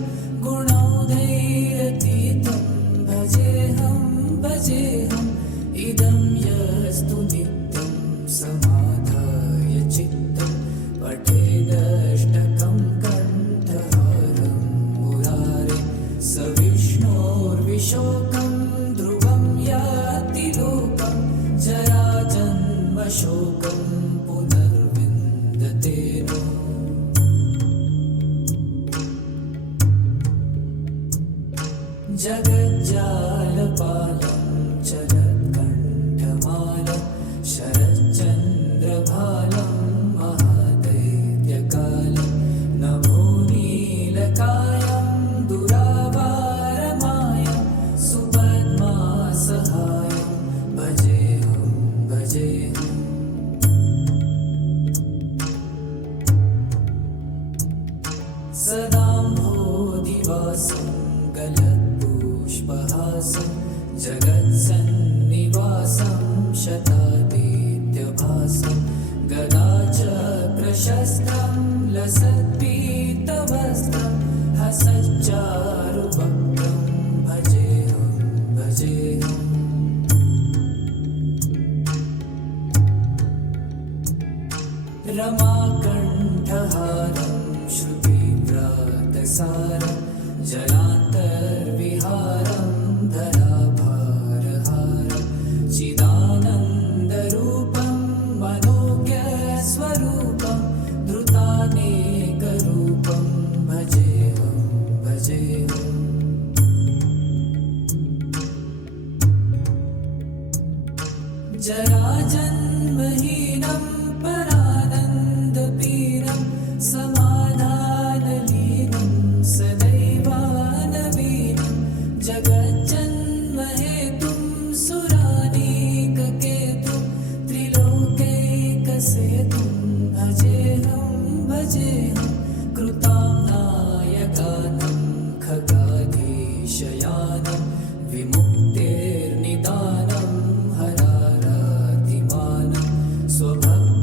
गुणौघैरतीतं भजेऽहं भजेऽहम्। इदं यस्तु नित्यं समाधाय चित्तं पठेदष्टकं कण्ठहारं मुरारे स विष्णोर्विशोकं ध्रुवं याति लोकं जराजन्मशोकं पुनर्विन्दते नो। जगज्जालपालं चलत्कण्ठमालं शरच्चन्द्रभालं महादैत्यकालं नभोनीलकायं दुरावारमायं सुपद्मासहायं भजेऽहं भजेऽहम्। सदाम्भोधिवासं गलत्पुष्पहासं जगत्सन्निवासं शतादित्यभासं गदाचक्रशस्त्रं लसत्पीतवस्त्रं हसच्चारुवक्त्रं भजेऽहं भजेऽहम्। रमाकण्ठहारं श्रुतिव्रातसारं जलान्तर्विहारं धराभारहारं चिदानन्दरूपं मनोज्ञस्वरूपं धृतानेकरूपं भजेऽहं भजेऽहम्। जराजन्महीनं परानन्दपीनं समाधानलीनं सदैवानवीनं जगज्जन्महेतुं सुरानीककेतुं त्रिलोकैकसेतुं भजेऽहं भजेऽहं। कृतां नायगानं खगाधीशयानं विमुक्तेर्निदानं हरारातिमानं स्वभक्तानुकूलं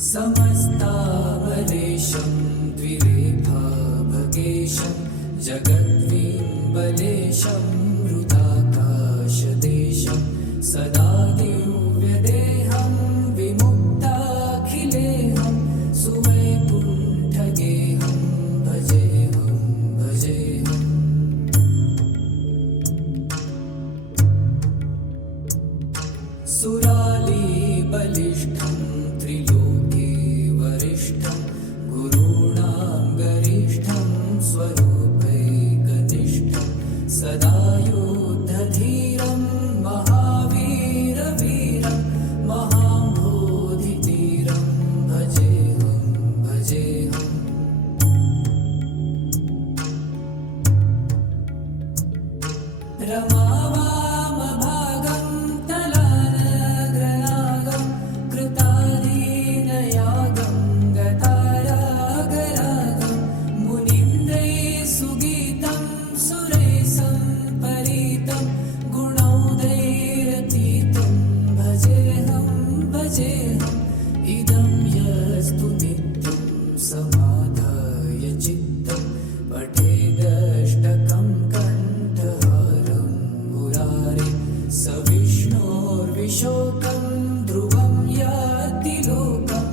समस्तामलेशं द्विरेफाभगेशं जगद्विम्बलेशं हृदाकाशदेशं सदा दिव्यदेहं विमुक्ताखिलेहं सुवैकुण्ठगेहं भजेऽहं भजेऽहम्। सुरालीबलिष्ठं त्रिलोके वरिष्ठं गुरूणां गरिष्ठं स्वरूपैकनिष्ठं सदा युद्धधीरं महावीरवीरं महाम्भोधितीरं भजेऽहं भजेऽहम्। रमावामभागं तलानग्रनागं कृतादीनयागं गतारागरागं मुनीन्द्रैः सुगीतं सुरैः सम्परीतं गुणौदैरतीतं भजेऽहं भजेऽहम्। इदं यस्तु नित्यं समाधाय चित्तं पठेदष्टकं कण्ठहारं मुरारे स विष्णोर्विशोकं ध्रुवं याति लोकं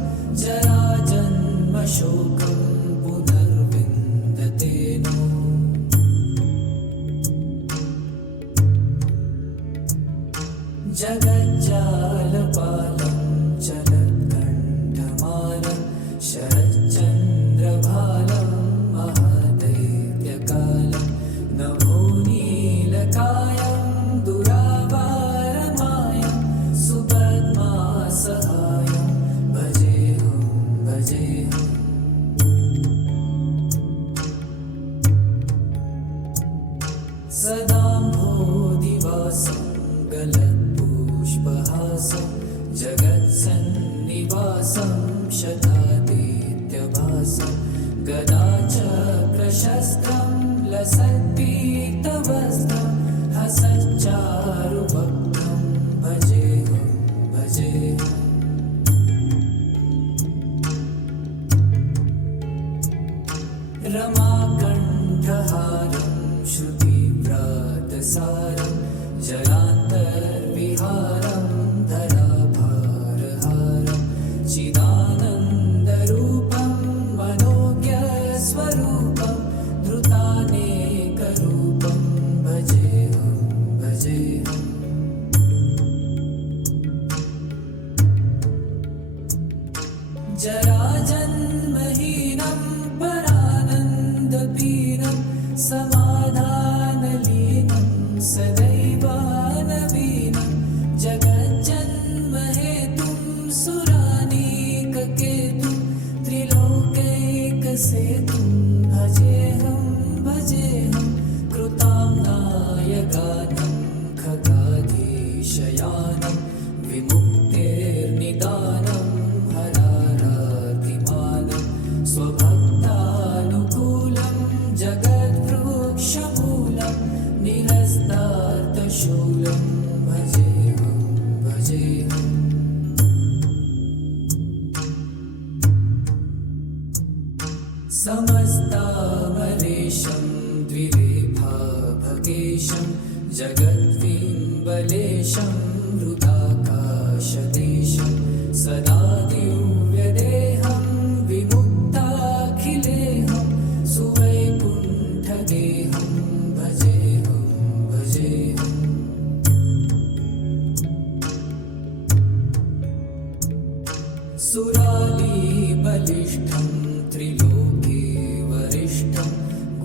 जराजन्मशोकं पुनर्विन्दते नो। जगज्जालपालं चलत्कण्ठमालं शरच्चन्द्रभालं महादैत्यकालं नभोनीलकायं दुरावारमायं सुपद्मासहायं भजेऽहं भजेऽहम्। सदाम्भोधिवासं गलत्पुष्पहासं जगत्सन्निवासं शतादित्यभासं गदाचक्रशस्त्रं लसत्पीतवस्त्रं हसच्चारुभक्तं भजेऽहं भजेऽहम्। रमाकण्ठहारं श्रुतिव्रातसारं जलान्तर्विहारं धराभारहारं चिदानन्दरूपं मनोज्ञस्वरूपं धृतानेकरूपं भजेऽहं भजेऽहम्। जराजन्महीनं परानन्दपीनं समाधानलीनं सदैवानवीनं जगज्जन्महेतुं सुरानीककेतुं त्रिलोकैकसेतुं भजेऽहं भजेऽहं। कृतां नायकानं खगाधीशयानं विमुक्तेर्निदानं हरारातिमानं स्वभक्तानुकूलं जगद्वृक्षमूलं निहस्तार्थशूलं भजेऽहं भजेऽहम्। समस्तामलेशं द्विरेफाभगेशं जगद्विम्बलेशं हृदाकाशदेशं सदा दिव्यदेहं विमुक्ताखिलेहं सुवैकुण्ठगेहं भजेऽहं भजेऽहम्। सुरालीबलिष्ठं त्रिलोके वरिष्ठं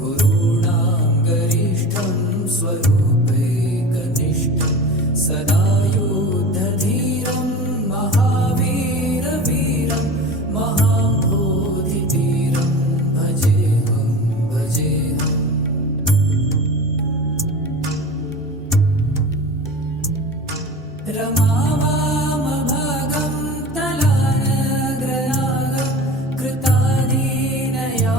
गुरूणां गरिष्ठं स्वरूपैकनिष्ठं सदा युद्धधीरं महावीरवीरं महाम्भोधितीरं भजेऽहं भजेऽहम्। रमावामभागं तलानग्रनागं कृतादीनया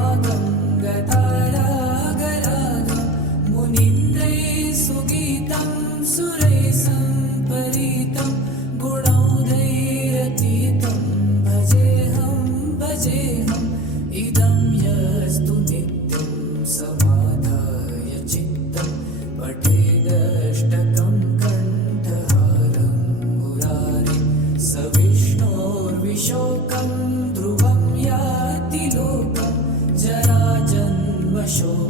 शोकं ध्रुवं याति लोकं जराजन्मशोकं